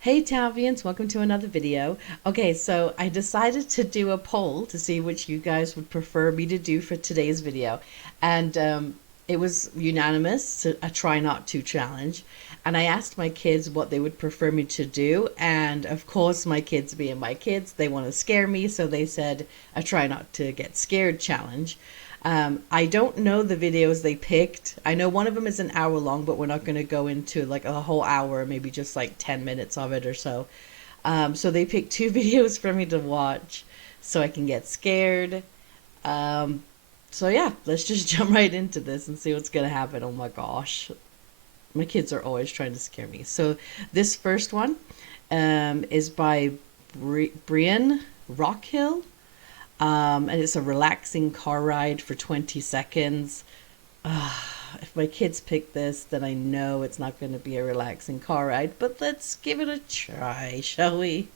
Hey Tavians, welcome to another video. Okay, so I decided to do a poll to see which you guys would prefer me to do for today's video. And it was unanimous, a try not to challenge. And I asked my kids what they would prefer me to do. And of course, my kids being my kids, they want to scare me. So they said a try not to get scared challenge. I don't know the videos they picked. I know one of them is an hour long, but we're not going to go into like a whole hour, maybe just like 10 minutes of it or so. So they picked two videos for me to watch so I can get scared. Um, so yeah, let's just jump right into this and see what's going to happen. Oh my gosh. My kids are always trying to scare me. So this first one is by Brian Rockhill. And it's a relaxing car ride for 20 seconds. If my kids pick this, then I know it's not going to be a relaxing car ride, but let's give it a try, shall we?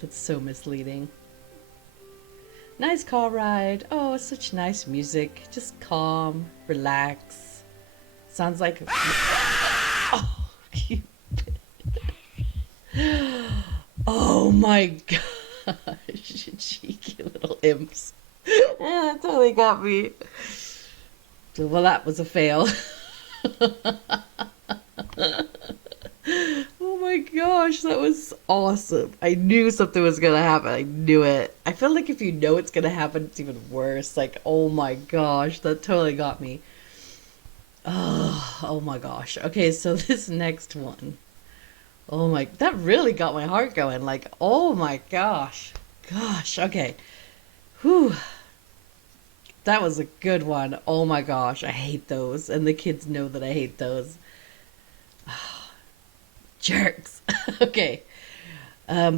That's so misleading. Nice car ride. Oh, such nice music. Just calm, relax. Sounds like. Oh, you. Oh my gosh, cheeky little imps. Yeah, that totally got me. Well, that was a fail. Oh my gosh, that was awesome. I knew something was gonna happen. I knew it. I feel like if you know it's gonna happen, it's even worse. Like, oh my gosh, that totally got me. Oh my gosh. Okay, so this next one. Oh my, that really got my heart going. Like, oh my gosh. Gosh, okay. Whew. That was a good one. Oh my gosh, I hate those. And the kids know that I hate those. Jerks. Okay.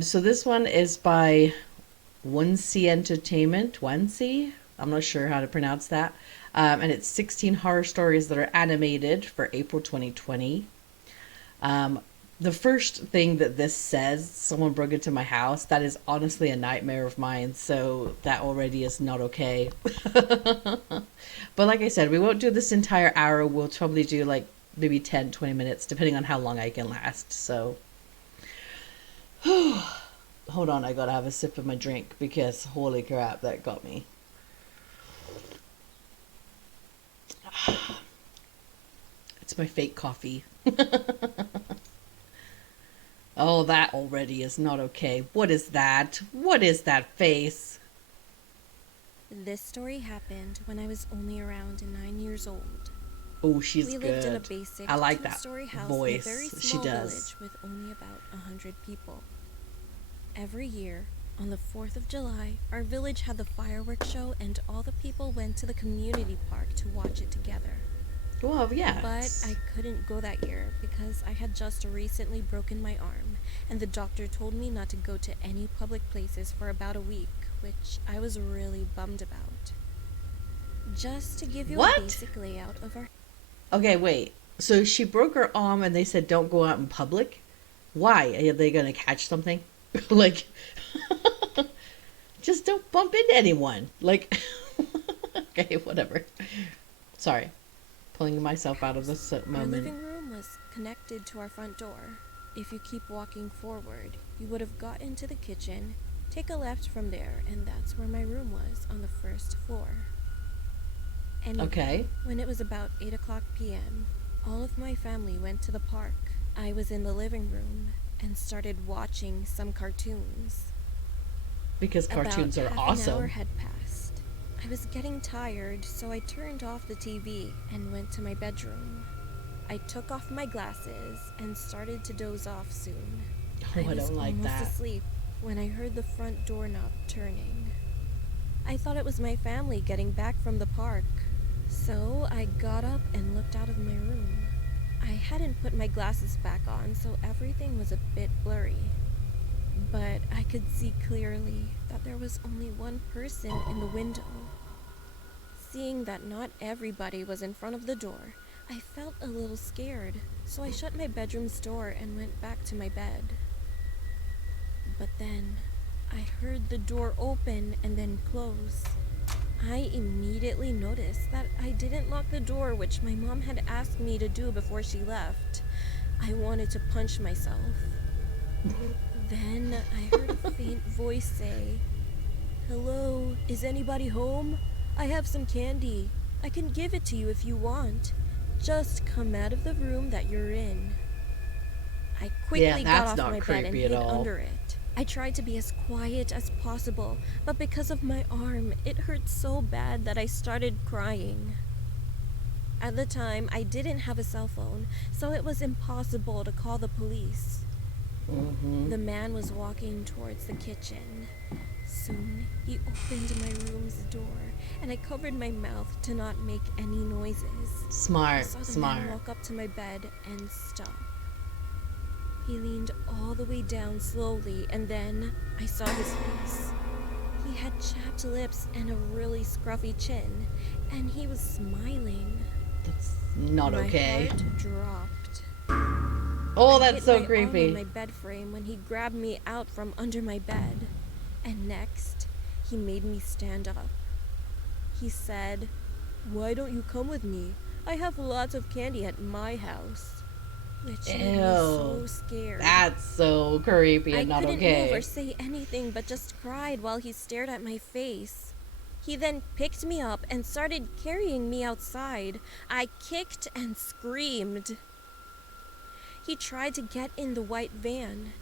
So this one is by Onesie Entertainment. Onesie? I'm not sure how to pronounce that. And it's 16 horror stories that are animated for April 2020. Um, the first thing that this says, someone broke into my house, that is honestly a nightmare of mine, so that already is not okay. But like I said, we won't do this entire hour. We'll probably do like maybe 10, 20 minutes, depending on how long I can last. So, hold on, I gotta have a sip of my drink because holy crap, that got me. It's my fake coffee. Oh, that already is not okay. What is that? What is that face? This story happened when I was only around 9 years old. Oh, she's We lived in a good. basic I like that two-story house in a very voice. She small does. village with only about 100 people. Every year, on the 4th of July, our village had the fireworks show and all the people went to the community park to watch it together. Well, yeah. But I couldn't go that year because I had just recently broken my arm, and the doctor told me not to go to any public places for about a week, which I was really bummed about. Just to give you a What? basic layout of our Okay, wait. So she broke her arm and they said don't go out in public? Why? Are they gonna catch something? Like, just don't bump into anyone. Like, okay, whatever. Sorry. Pulling myself out of this Our moment. living room was connected to our front door. If you keep walking forward, you would have got into the kitchen, take a left from there, and that's where my room was on the first floor. Anyway, Okay. when it was about 8 o'clock p.m., all of my family went to the park. I was in the living room and started watching some cartoons. Because About cartoons are half an hour awesome. had passed. I was getting tired, so I turned off the TV and went to my bedroom. I took off my glasses and started to doze off soon. Oh, I I was don't like almost that. asleep when I heard the front doorknob turning. I thought it was my family getting back from the park. So I got up and looked out of my room. I hadn't put my glasses back on, so everything was a bit blurry. But I could see clearly that there was only one person in the window. Seeing that not everybody was in front of the door, I felt a little scared, so I shut my bedroom's door and went back to my bed. But then I heard the door open and then close. I immediately noticed that I didn't lock the door, which my mom had asked me to do before she left. I wanted to punch myself. Then I heard a faint voice say, "Hello, is anybody home? I have some candy. I can give it to you if you want. Just come out of the room that you're in." I Yeah, quickly got that's off not my bed and creepy at hid all. under it. I tried to be as quiet as possible, but because of my arm, it hurt so bad that I started crying. At the time, I didn't have a cell phone, so it was impossible to call the police. Mm-hmm. The man was walking towards the kitchen. Soon, he opened my room's door, and I covered my mouth to not make any noises. I Smart, saw the man smart. walk up to my bed and stop. He leaned all the way down slowly, and then I saw his face. He had chapped lips and a really scruffy chin, and he was smiling. That's not My okay. heart dropped. Oh, I that's hit so my arm on creepy. my bed frame when he grabbed me out from under my bed. And next, he made me stand up. He said, "Why don't you come with me? I have lots of candy at my house." Which made me so Ew. scared. That's so creepy I and not couldn't move or okay. say anything but just cried while he stared at my face. He then picked me up and started carrying me outside. I kicked and screamed. He tried to get in the white van.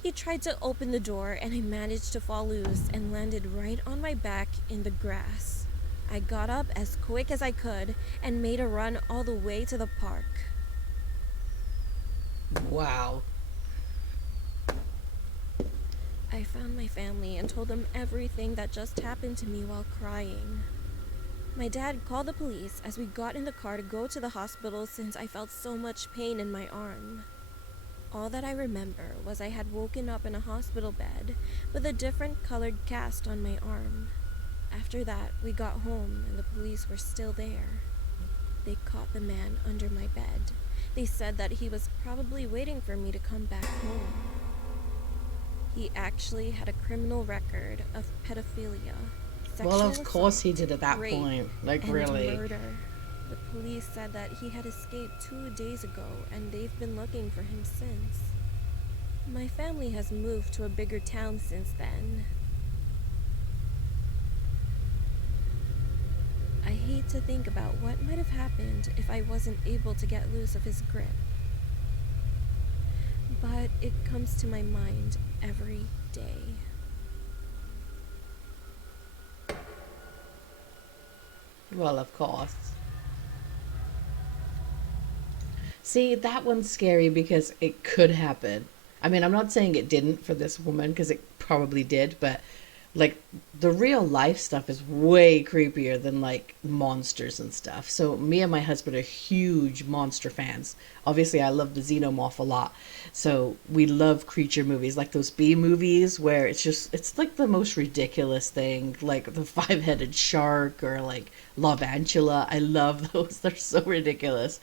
He tried to open the door, and I managed to fall loose and landed right on my back in the grass. I got up as quick as I could and made a run all the way to the park. Wow. I found my family and told them everything that just happened to me while crying. My dad called the police as we got in the car to go to the hospital since I felt so much pain in my arm. All that I remember was I had woken up in a hospital bed with a different colored cast on my arm. After that, we got home and the police were still there. They caught the man under my bed. They said that he was probably waiting for me to come back home. He actually had a criminal record of pedophilia, Well, sexual of course he assault, did at that rape, point. Like, and really. murder. The police said that he had escaped 2 days ago, and they've been looking for him since. My family has moved to a bigger town since then. I hate to think about what might have happened if I wasn't able to get loose of his grip. But it comes to my mind every day. Well, of course. See, that one's scary because it could happen. I mean, I'm not saying it didn't for this woman because it probably did, but like the real life stuff is way creepier than like monsters and stuff. So me and my husband are huge monster fans. Obviously, I love the Xenomorph a lot. So we love creature movies like those B movies where it's like the most ridiculous thing, like the five-headed shark or like Lovantula. I love those. They're so ridiculous.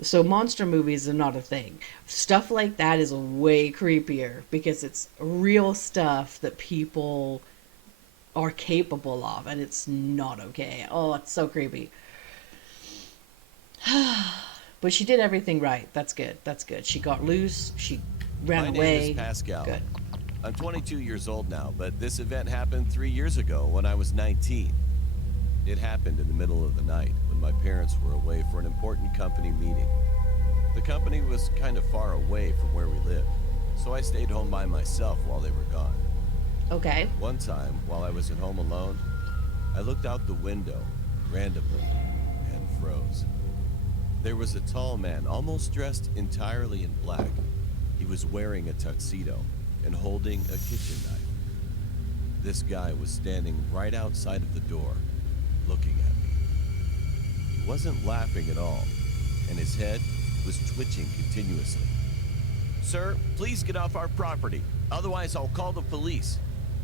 So monster movies are not a thing. Stuff like that is way creepier because it's real stuff that people are capable of, and it's not okay. Oh, it's so creepy. But she did everything right. That's good. That's good. She got loose. She ran My name is away. Pascal. Good. I'm 22 years old now, but this event happened 3 years ago when I was 19. It happened in the middle of the night when my parents were away for an important company meeting. The company was kind of far away from where we lived, so I stayed home by myself while they were gone. Okay. One time, while I was at home alone, I looked out the window randomly and froze. There was a tall man, almost dressed entirely in black. He was wearing a tuxedo and holding a kitchen knife. This guy was standing right outside of the door, looking at me. He wasn't laughing at all, and his head was twitching continuously. "Sir, please get off our property, otherwise I'll call the police."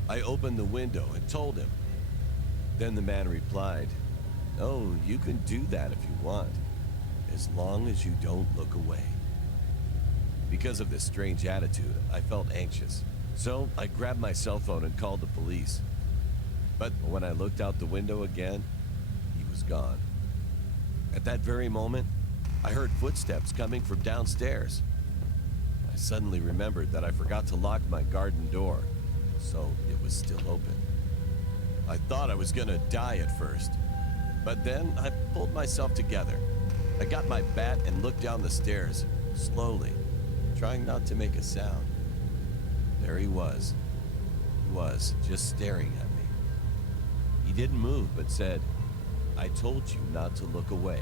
I opened the window and told him. Then the man replied, "Oh, you can do that if you want, as long as you don't look away." Because of this strange attitude, I felt anxious, so I grabbed my cell phone and called the police. But when I looked out the window again, was gone. At that very moment, I heard footsteps coming from downstairs. I suddenly remembered that I forgot to lock my garden door, so it was still open. I thought I was gonna die at first, but then I pulled myself together. I got my bat and looked down the stairs, slowly, trying not to make a sound. There he was. He was just staring at me. He didn't move, but said, "I told you not to look away."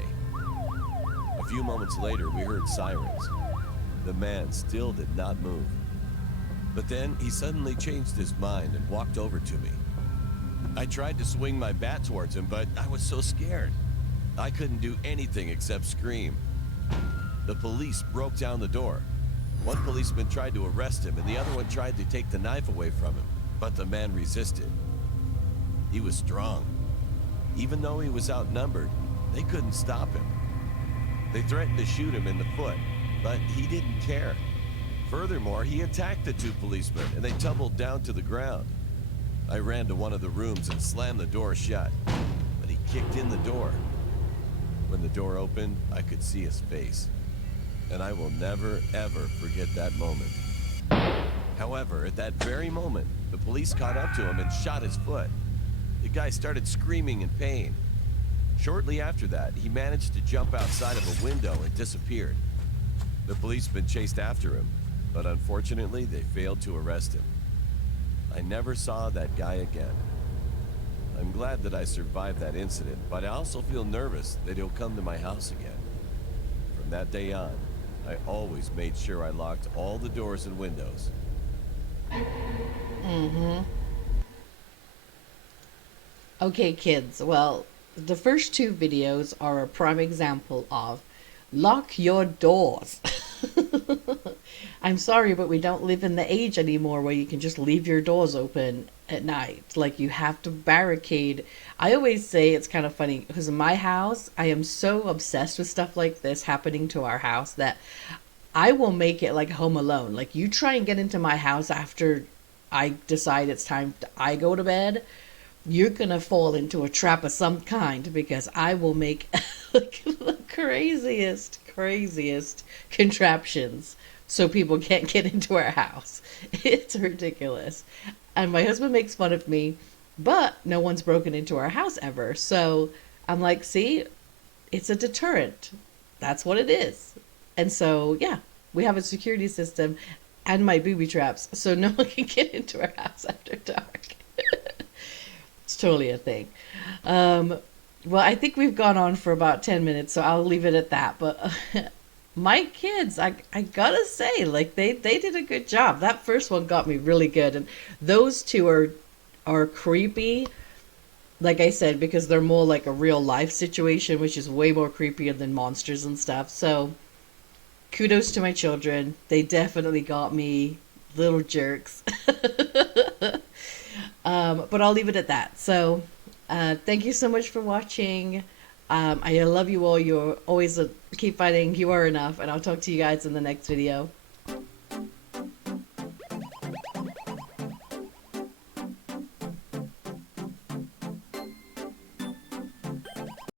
A few moments later, we heard sirens. The man still did not move. But then he suddenly changed his mind and walked over to me. I tried to swing my bat towards him, but I was so scared. I couldn't do anything except scream. The police broke down the door. One policeman tried to arrest him, and the other one tried to take the knife away from him, but the man resisted. He was strong. Even though he was outnumbered, they couldn't stop him. They threatened to shoot him in the foot, but he didn't care. Furthermore, he attacked the two policemen, and they tumbled down to the ground. I ran to one of the rooms and slammed the door shut, but he kicked in the door. When the door opened, I could see his face, and I will never, ever forget that moment. However, at that very moment, the police caught up to him and shot his foot. The guy started screaming in pain. Shortly after that, he managed to jump outside of a window and disappeared. The policemen chased after him, but unfortunately, they failed to arrest him. I never saw that guy again. I'm glad that I survived that incident, but I also feel nervous that he'll come to my house again. From that day on, I always made sure I locked all the doors and windows. Okay, kids, well, the first two videos are a prime example of lock your doors. I'm sorry, but we don't live in the age anymore where you can just leave your doors open at night. Like, you have to barricade. I always say it's kind of funny because in my house, I am so obsessed with stuff like this happening to our house that I will make it like Home Alone. Like, you try and get into my house after I decide it's time I go to bed, you're gonna fall into a trap of some kind because I will make like the craziest contraptions so people can't get into our house. It's ridiculous. And my husband makes fun of me, but no one's broken into our house ever. So I'm like, see, it's a deterrent. That's what it is. And so, yeah, we have a security system and my booby traps so no one can get into our house after dark. It's totally a thing. Well, I think we've gone on for about 10 minutes, so I'll leave it at that. But my kids, I gotta say, like, they did a good job. That first one got me really good. And those two are creepy, like I said, because they're more like a real life situation, which is way more creepier than monsters and stuff. So kudos to my children. They definitely got me, little jerks. But I'll leave it at that. So thank you so much for watching. I love you all. You're always keep fighting. You are enough. And I'll talk to you guys in the next video.